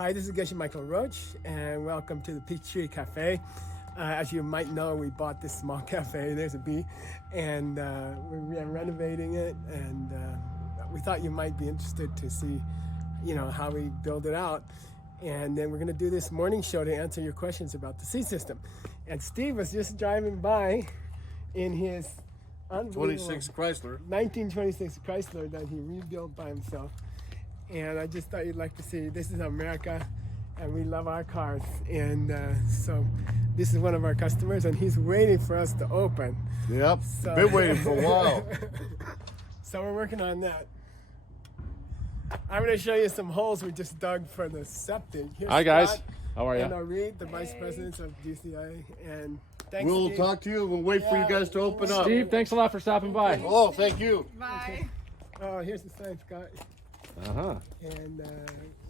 Hi, this is Geshe Michael Roach, and welcome to the Peachtree Cafe. As you might know, we bought this small cafe, there's a B, and we're renovating it, and we thought you might be interested to see, how we build it out. And then we're going to do this morning show to answer your questions about the seed system. And Steve was just driving by in his 26 Chrysler. 1926 Chrysler that he rebuilt by himself. And I just thought you'd like to see, this is America, and we love our cars. And so this is one of our customers, and he's waiting for us to open. Yep, So, been waiting for a while. So we're working on that. I'm going to show you some holes we just dug for the septic. Here's Hi guys, Scott how are you? and Reed, the vice presidents of DCI. And thanks, We'll Steve. talk to you. We'll wait for you guys to open up. Steve, thanks a lot for stopping by. Oh, thank you. Bye. Oh, here's the sign, Scott. Uh-huh. And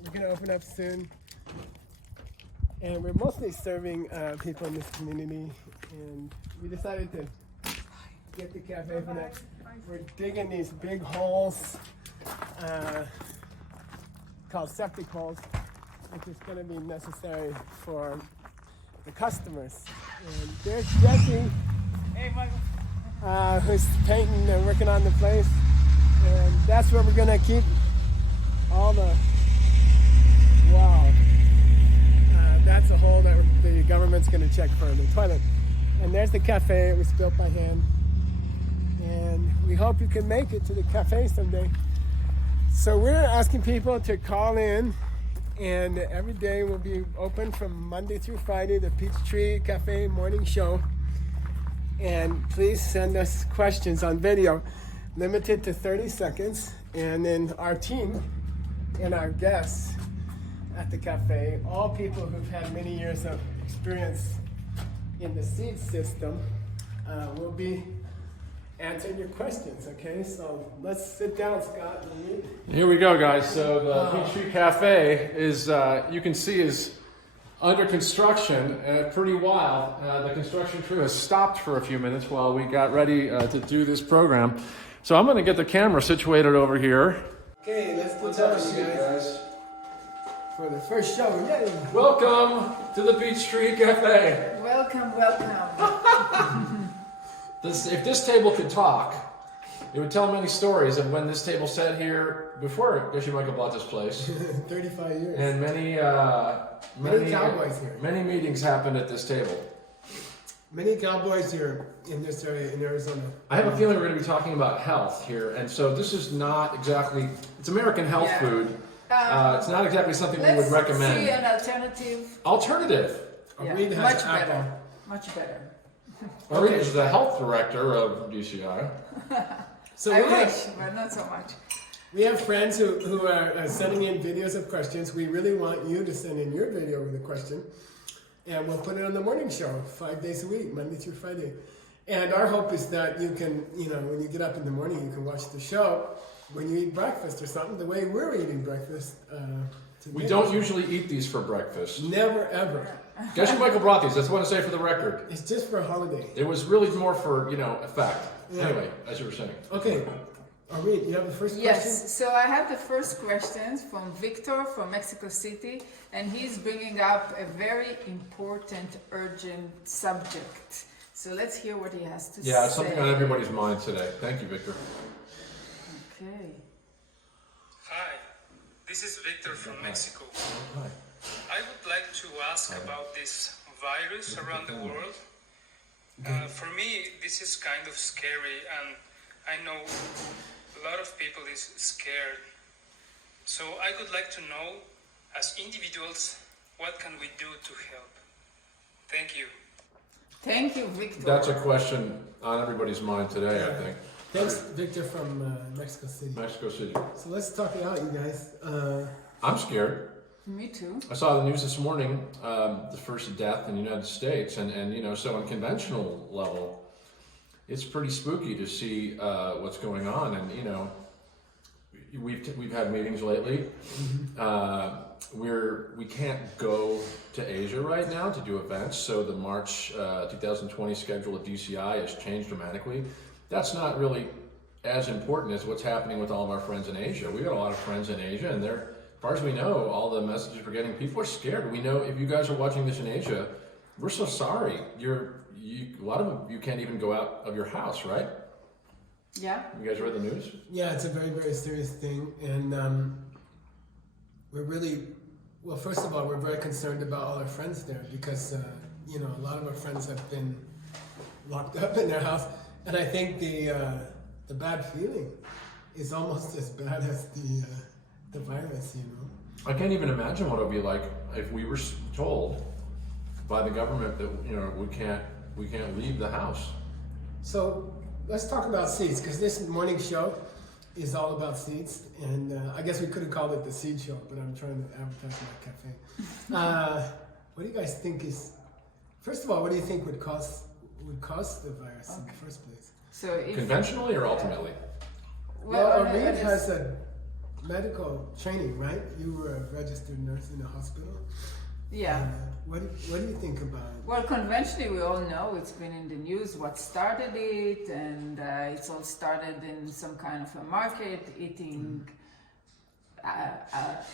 we're going to open up soon. And we're mostly serving people in this community. And we decided to get the cafe for that. We're digging these big holes called septic holes, which is going to be necessary for the customers. And there's Jesse, Hey, Michael. who's painting and working on the place. And that's where we're going to keep all the, wow. That's a hole that the government's going to check for the toilet. And there's the cafe. It was built by hand. And we hope you can make it to the cafe someday. So we're asking people to call in, and every day will be open from Monday through Friday, the Peachtree Cafe Morning Show. And please send us questions on video, limited to 30 seconds. And then our team and our guests at the cafe, all people who've had many years of experience in the seed system, will be answering your questions, okay? So let's sit down, Scott. Here we go, guys. So the Peachtree Cafe is, you can see, is under construction. Pretty wild. The construction crew has stopped for a few minutes while we got ready to do this program. So I'm going to get the camera situated over here. Okay, let's get started, you guys. For the first show, yay! Welcome to the Peachtree Cafe. Welcome, welcome. If this table could talk, it would tell many stories of when this table sat here before Geshe Michael bought this place. 35 years. And many cowboys here. Many meetings happened at this table. Many cowboys here in this area in Arizona. I have a feeling we're going to be talking about health here, and so this is not exactly, it's American health Yeah. food. It's not exactly something we would Let's recommend. see an alternative. Alternative. Yeah, Reed has much apple. better. Much better. Reed is the health director of DCI. So I we have, wish, but not so much. we have friends who are sending in videos of questions. We really want you to send in your video with a question. And we'll put it on the morning show 5 days a week, Monday through Friday. And our hope is that you can, when you get up in the morning, you can watch the show when you eat breakfast or something, the way we're eating breakfast. We don't usually eat these for breakfast. Never, ever. Geshe Michael brought these, that's what I say for the record. It's just for a holiday. It was really more for, effect. Yeah. Anyway, as you were saying. Okay. Reed, you have the first question? Yes, so I have the first questions from Victor from Mexico City, and he's bringing up a very important, urgent subject. So let's hear what he has to say. Yeah, it's something on everybody's mind today. Thank you, Victor. Okay. Hi, this is Victor from Mexico. Hi. I would like to ask about this virus around the world. For me, this is kind of scary, and I know a lot of people is scared. So I would like to know, as individuals, what can we do to help? Thank you. Thank you, Victor. That's a question on everybody's mind today, I think. Thanks, Victor from Mexico City. Mexico City. So let's talk it out, you guys. I'm scared. Me too. I saw the news this morning, the first death in the United States, and so on conventional level, it's pretty spooky to see what's going on, and we've had meetings lately. We can't go to Asia right now to do events, so the March 2020 schedule of DCI has changed dramatically. That's not really as important as what's happening with all of our friends in Asia. We've got a lot of friends in Asia, and they're far as we know, all the messages we're getting, people are scared. We know if you guys are watching this in Asia, we're so sorry. A lot of you can't even go out of your house, right? Yeah. You guys read the news? Yeah, it's a very, very serious thing. And we're really, well, first of all, we're very concerned about all our friends there because, a lot of our friends have been locked up in their house. And I think the bad feeling is almost as bad as the virus, I can't even imagine what it would be like if we were told by the government that we can't leave the house. So let's talk about seeds, because this morning show is all about seeds, and I guess we could have called it the seed show, but I'm trying to advertise my cafe. What do you guys think is? First of all, what do you think would cause the virus in the first place? So if Conventionally or ultimately? Well, Reed has a medical training, right? You were a registered nurse in a hospital. Yeah. What do you think about it? Well, conventionally, we all know it's been in the news what started it, and it's all started in some kind of a market, eating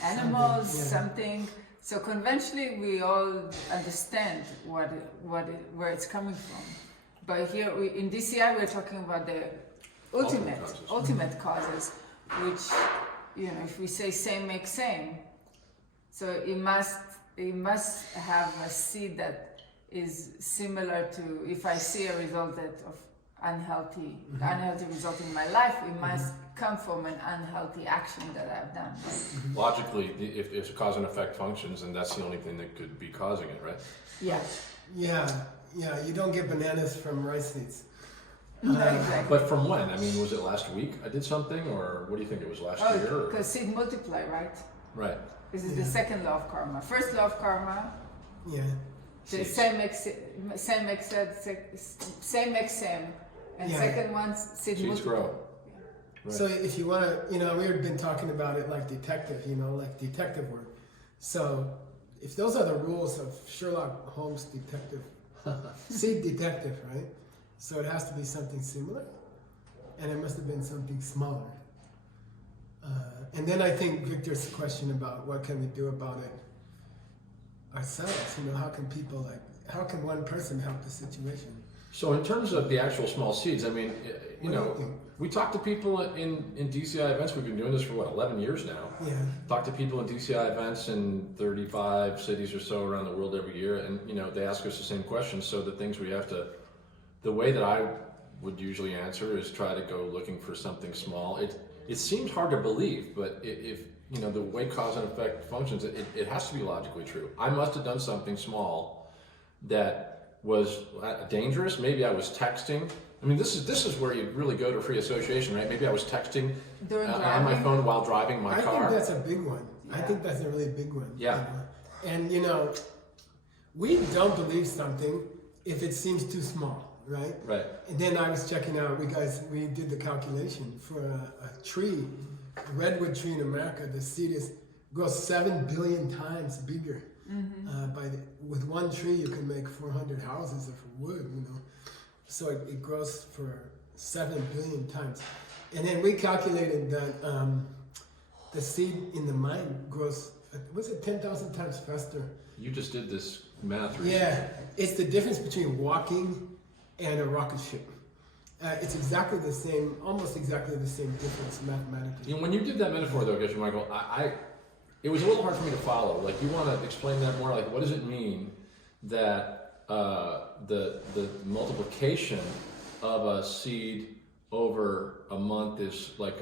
animals, something. So conventionally, we all understand where it's coming from. But here in DCI, we're talking about the ultimate causes, which, if we say same makes same, so it must have a seed that is similar to, if I see a result of unhealthy result in my life, it must come from an unhealthy action that I've done. Logically, if it's cause and effect functions, then that's the only thing that could be causing it, right? Yeah. Yeah, you don't get bananas from rice seeds. Exactly. But from when? I mean, was it last week I did something, or what do you think it was last year? Because seed multiply, right? Right. This is the second law of karma. First law of karma. Yeah. The same makes same, and second one seed Seeds multiply. grow. Right. So if you want to, we've been talking about it like detective, like detective work. So if those are the rules of Sherlock Holmes detective, seed detective, right? So it has to be something similar, and it must have been something smaller. And then I think Victor's question about what can we do about it ourselves, how can one person help the situation? So in terms of the actual small seeds, I mean, we talk to people in DCI events. We've been doing this for 11 years now. Yeah. Talk to people in DCI events in 35 cities or so around the world every year, and they ask us the same questions. So the way that I would usually answer is try to go looking for something small. It seems hard to believe, but if the way cause and effect functions, it has to be logically true. I must have done something small that was dangerous. Maybe I was texting. I mean, this is where you really go to free association, right? Maybe I was texting on my phone while driving my car. I think that's a big one. Yeah. I think that's a really big one. Yeah. And we don't believe something if it seems too small. Right? Right. And then I was checking out, we did the calculation for a tree, a redwood tree in America, the seed grows 7 billion times bigger. With one tree, you can make 400 houses of wood, So it grows for 7 billion times. And then we calculated that the seed in the mind grows, was it 10,000 times faster? You just did this math recently. Yeah, it's the difference between walking and a rocket ship. It's exactly the same, almost exactly the same difference mathematically. When you did that metaphor, though, Geshe Michael, it was a little hard for me to follow. Like, you want to explain that more? Like, what does it mean that the multiplication of a seed over a month is like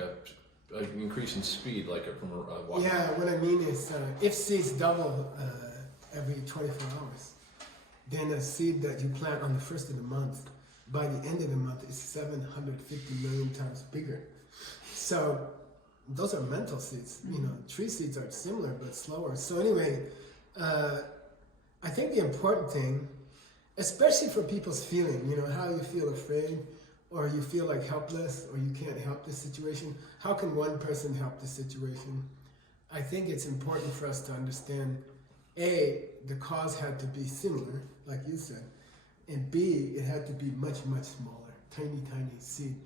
an increase in speed, like from a walking? Yeah, what I mean is, if seeds double every 24 hours, then a seed that you plant on the first of the month, by the end of the month, is 750 million times bigger. So those are mental seeds. Tree seeds are similar but slower. So anyway, I think the important thing, especially for people's feeling, how you feel afraid, or you feel like helpless, or you can't help the situation. How can one person help the situation? I think it's important for us to understand, A, the cause had to be similar, like you said, and B, it had to be much, much smaller, tiny, tiny seed.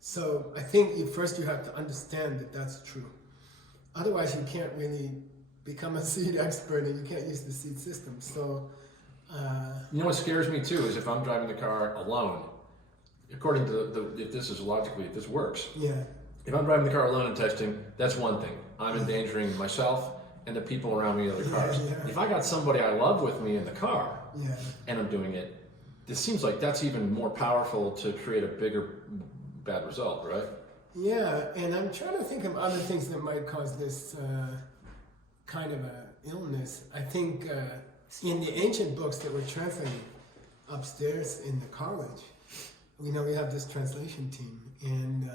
So I think first you have to understand that that's true. Otherwise, you can't really become a seed expert, and you can't use the seed system. So, You know what scares me too is if I'm driving the car alone. According to if this is logically, if this works. yeah, If I'm driving the car alone and texting, that's one thing. I'm endangering myself and the people around me in other cars. Yeah. If I got somebody I love with me in the car yeah, and I'm doing it, it seems like that's even more powerful to create a bigger bad result, right? yeah. And I'm trying to think of other things that might cause this kind of a illness. I think in the ancient books that were translated upstairs in the college, we have this translation team, and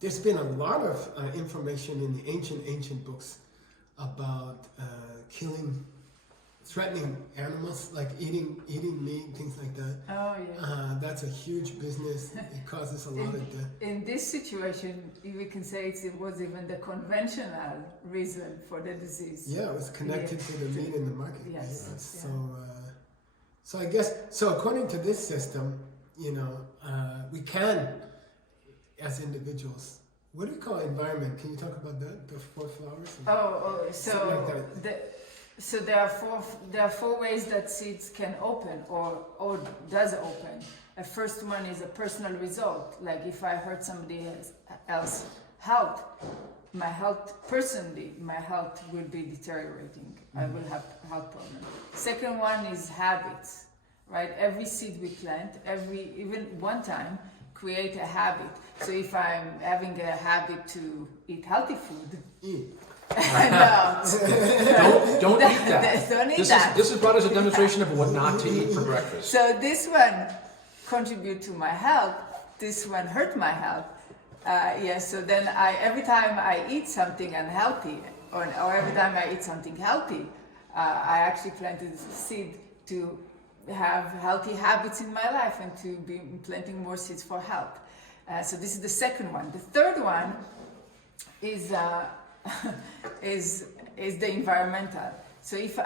there's been a lot of information in the ancient books about killing, threatening animals, like eating meat, things like that. Oh yeah. That's a huge business. It causes a lot of death. In this situation, we can say it was even the conventional reason for the disease. Yeah, it was connected to the meat in the market. Yes. Yeah. So I guess according to this system, we can, as individuals. What do you call environment? Can you talk about that? The 4 flowers? So there are four ways that seeds can open or does open. The first one is a personal result. Like if I hurt somebody else's health, my health will be deteriorating. I will have health problems. Second one is habits, right? Every seed we plant, even one time, create a habit. So if I'm having a habit to eat healthy food, Don't eat that. Don't eat that. This is brought as a demonstration of what not to eat for breakfast. So this one contribute to my health. This one hurt my health. So then every time I eat something unhealthy, or every time I eat something healthy, I actually planted a seed to have healthy habits in my life and to be planting more seeds for health. So this is the second one. The third one is the environmental. So if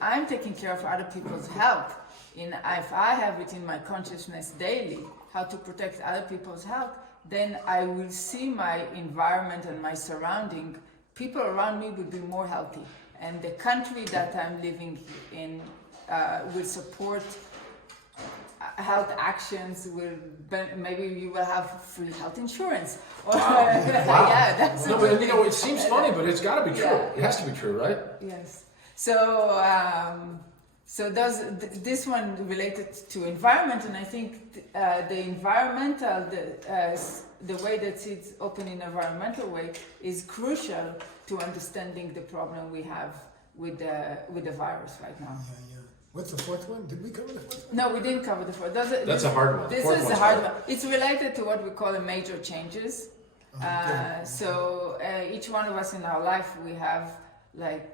I'm taking care of other people's health, if I have it in my consciousness daily, how to protect other people's health, then I will see my environment and my surrounding, people around me will be more healthy. And the country that I'm living in will support health actions. Maybe you will have free health insurance. Or, Wow. Yeah, that's No, but it seems funny, but it's got to be true. Yeah. It has to be true, right? Yes. So this one related to environment, and I think the environmental, the way that seeds open in an environmental way is crucial to understanding the problem we have with the virus right now. Yeah. What's the fourth one? Did we cover the fourth one? No, we didn't cover the fourth. That's a hard one. This Fourth is one's a hard hard. one. It's related to what we call the major changes. Okay. So each one of us in our life, we have like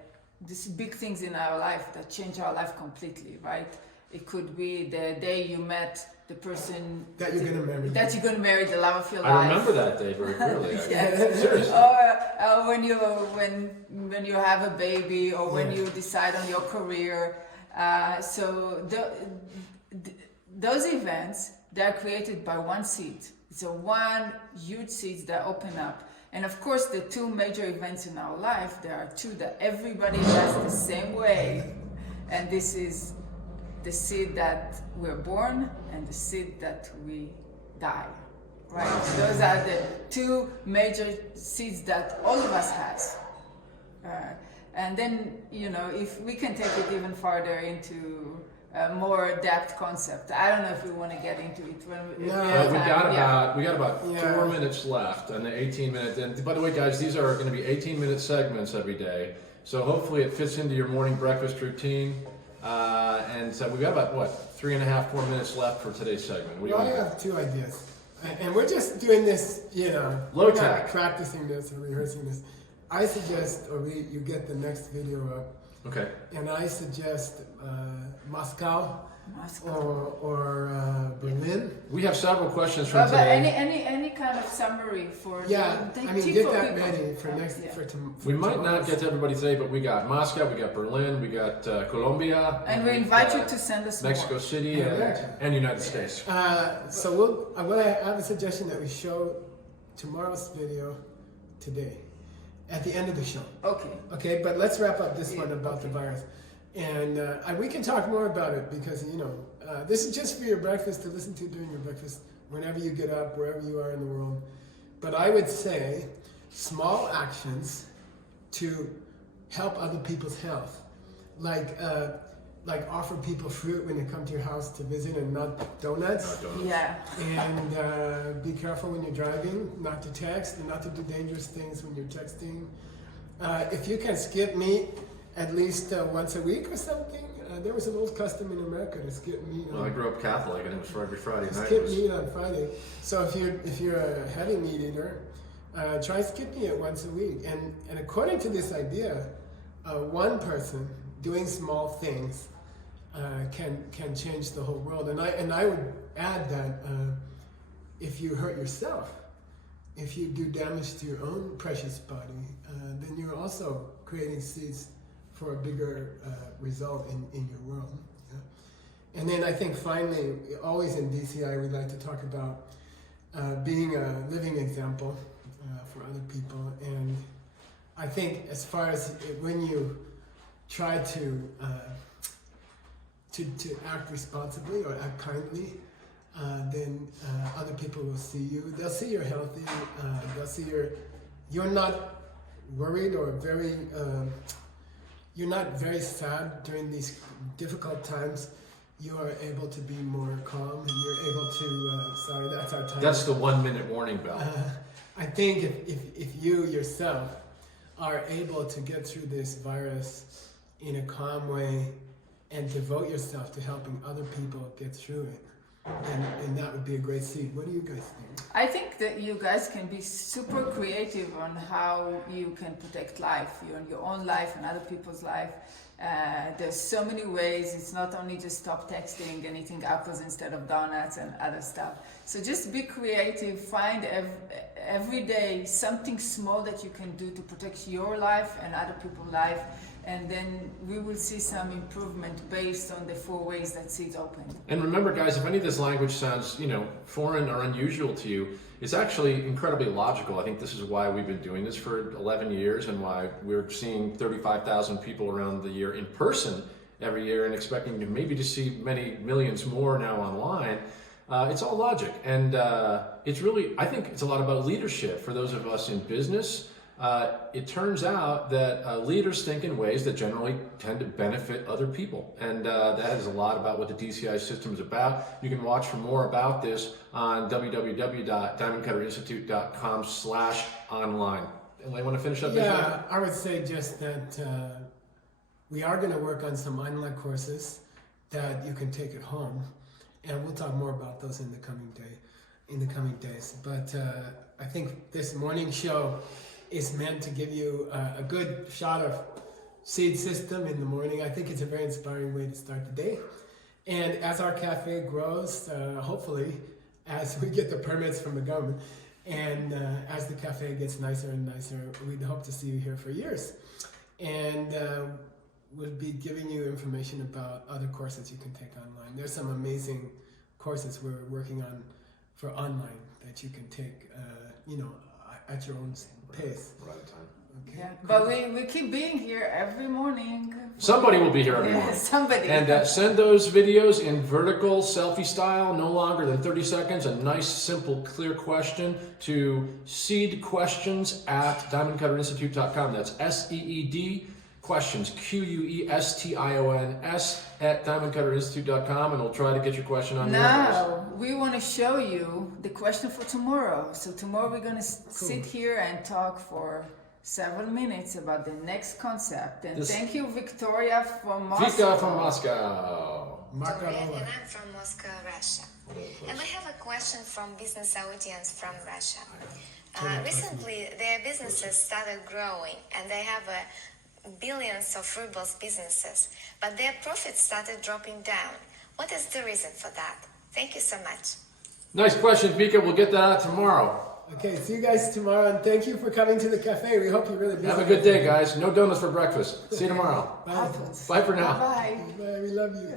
these big things in our life that change our life completely, right? It could be the day you met the person That you're gonna marry. that you're going to marry, the love of your life. I remember that day very clearly. Yes. Seriously. Or when you have a baby, or when Yeah. you decide on your career. Those events, they're created by one seed. It's one huge seed that open up. And of course, the two major events in our life, there are two that everybody does the same way. And this is the seed that we're born and the seed that we die, right? Those are the two major seeds that all of us has. And then, if we can take it even farther into a more depth concept. I don't know if we want to get into it when we have We time. got about Yeah. 4 minutes left on the 18-minute. And by the way, guys, these are going to be 18-minute segments every day. So hopefully it fits into your morning breakfast routine. And so we've got about 3.5, 4 minutes left for today's segment. What do you Well, I want to have two ideas. And we're just doing this, Low we're not tech. practicing this or rehearsing this. I suggest, you get the next video up, Okay. and I suggest Moscow Moscow. or Berlin. We have several questions from But today. any kind of summary for Yeah, the I mean, tip get for that people. ready for next Yeah. for We might not tomorrow's. get to everybody today, but we got Moscow, we got Berlin, we got Colombia. And we we've invite you got to send us Mexico more. City and United States. So I have a suggestion that we show tomorrow's video today. at the end of the show. Okay. Okay, but let's wrap up this one about the virus. And we can talk more about it because, this is just for your breakfast to listen to during your breakfast, whenever you get up, wherever you are in the world. But I would say small actions to help other people's health. Like offer people fruit when they come to your house to visit and not donuts. Yeah. And be careful when you're driving, not to text and not to do dangerous things when you're texting. If you can skip meat at least once a week or something. There was an old custom in America to skip meat. Well, I grew up Catholic, and it was for every Friday night. Skip meat on Friday. So if you're a heavy meat eater, try skipping it once a week. And according to this idea, one person doing small things can change the whole world. And I would add that if you hurt yourself, if you do damage to your own precious body, then you're also creating seeds for a bigger result in your world. Yeah? And then I think finally, always in DCI, we like to talk about being a living example for other people. And I think as far as when you try to act responsibly or act kindly, then other people will see you. They'll see you're healthy. They'll see you're not worried or you're not very sad during these difficult times. You are able to be more calm, and you're able to. Sorry, that's our time. That's the 1 minute warning bell. I think if you yourself are able to get through this virus in a calm way and devote yourself to helping other people get through it, and that would be a great seed. What do you guys think? I think that you guys can be super creative on how you can protect life, your own life and other people's life. There's so many ways. It's not only just stop texting and eating apples instead of donuts and other stuff. So just be creative. Find every day something small that you can do to protect your life and other people's life. And then we will see some improvement based on the 4 ways that seeds open. And remember, guys, if any of this language sounds, foreign or unusual to you, it's actually incredibly logical. I think this is why we've been doing this for 11 years and why we're seeing 35,000 people around the year in person every year and expecting to maybe to see many millions more now online. It's all logic. And it's really, I think it's a lot about leadership for those of us in business. It turns out that leaders think in ways that generally tend to benefit other people. And that is a lot about what the DCI system is about. You can watch for more about this on www.diamondcutterinstitute.com/online. And I want to finish up. Yeah, I would say just that we are going to work on some online courses that you can take at home. And we'll talk more about those in the coming days. But I think this morning show is meant to give you a good shot of seed system in the morning. I think it's a very inspiring way to start the day. And as our cafe grows, hopefully, as we get the permits from the government, and as the cafe gets nicer and nicer, we'd hope to see you here for years. And we'll be giving you information about other courses you can take online. There's some amazing courses we're working on for online that you can take, at your own pace. Right time. Okay. Yeah, but we keep being here every morning. Somebody will be here every morning. Somebody. And send those videos in vertical, selfie style, no longer than 30 seconds. A nice, simple, clear question to seedquestions@diamondcutterinstitute.com. That's SEED questions, QUESTIONS @diamondcutterinstitute.com, and we'll try to get your question on there. Now, we want to show you the question for tomorrow. So tomorrow we're going to sit here and talk for several minutes about the next concept. And thank you, Victoria from Moscow. Vika from Moscow. And I'm from Moscow, Russia. And we have a question from business audience from Russia. Recently, their businesses started growing and they have billions of rubles businesses, but their profits started dropping down. What is the reason for that? Thank you so much. Nice question, Vika. We'll get that out tomorrow. Okay, see you guys tomorrow, and thank you for coming to the cafe. We hope you really Have a good day, guys. No donuts for breakfast. See you tomorrow. Bye. Bye for now. Bye. Bye. We love you.